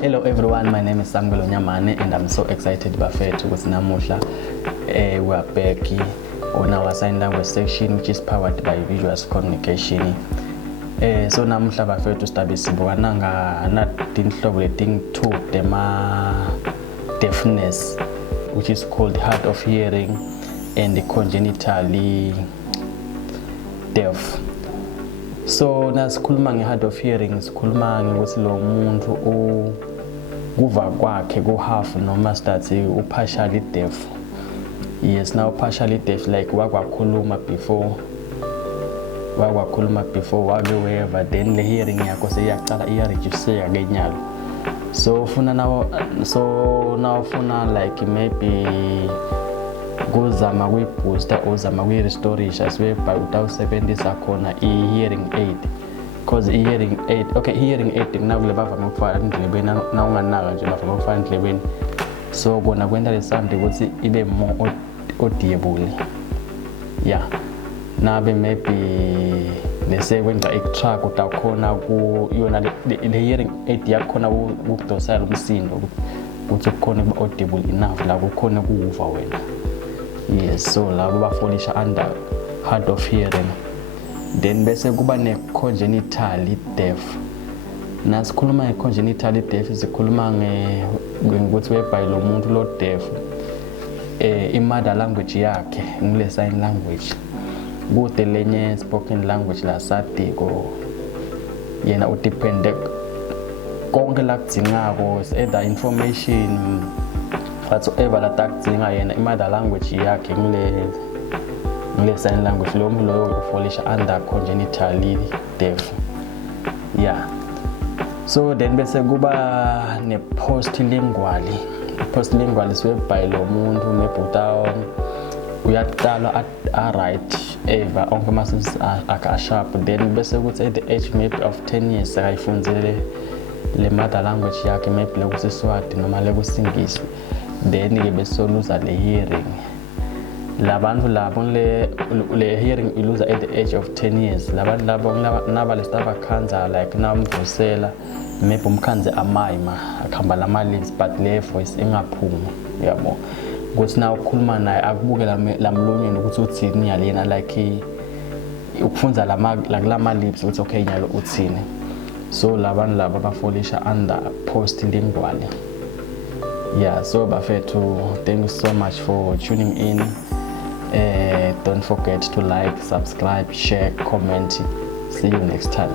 Hello everyone, my name is Samuel Onyamane and I'm so excited bafethu ukuthi namuhla we are back on our sign language section which is powered by visual communication. So namuhla bafethu sidabe sibukana na tinhlobo leting-two tema deafness which is called hard of hearing and congenitally deaf. So nasikhuluma nge-hard of hearing sikhuluma ngokuthi lo muntu kuva kwakhe ku-half noma sithi partially deaf. Yes, now partially deaf like wakwakhuluma before wake weva, then le hearing yakho seyiyaqala iya-reduceka kenyalo. So ufuna like maybe kuzama kuyibooster uzama kuyi-restorisha whereby utawusebenzisa khona i-hearing aid, because i-hearing aid, okay, i-hearing aid kunakule bavame ukufaka endlebeni na unganaka nje bavame ukufaka endlebeni, so kona kwenta le sound ukuthi ibe more audible. Yeah, nabe maybe lese kwenza i-track utakhona yona le hearing aid yakhona ukudosela umsindo ukuthi kukhona kuba audible enough la kukhona kuva wena. Yes, so labo bafolisha under hard of hearing. Then bese kuba ne-congenitally deaf. Nasikhuluma nge-congenitally deaf sikhuluma ngokuthi whereby lo muntu lo deaf i-mother language yakhe ngile sign language kude lenye spoken language la sadiko yena udepende konke la kudzingako either information whatsoever la takudzinga yena i-mother language yakhe ngile sign language lo muntu loyo ufolisha under congenitally deaf. Yeah, so then bese kuba ne-postlingual whereby lo muntu maybe uyaqala a-right eva onke ama-senses aka-sharp, then bese ukuthi at the age maybe of 10 years akayifundzele le mother language yakhe maybe lekusiswati noma lekusingisi, then-ke besoluza le hearing. Labantu labo le hearing iluza at the age of 10 years. Labantu labo naba lesitaba khanza like namvusela maybe umkhanze amayima akhamba lama-lips but le voice ingaphumi, yabo, ukuthi na ukhuluma naye akubuke lamlonyeni ukuthi uthini yalena like ukufunza lama-lips ukuthi okay nyalo uthini. So labantu labo bafolisha under postlingual. Yeah, so bafethu, thank you so much for tuning in. Don't forget to like, subscribe, share, comment. See you next time.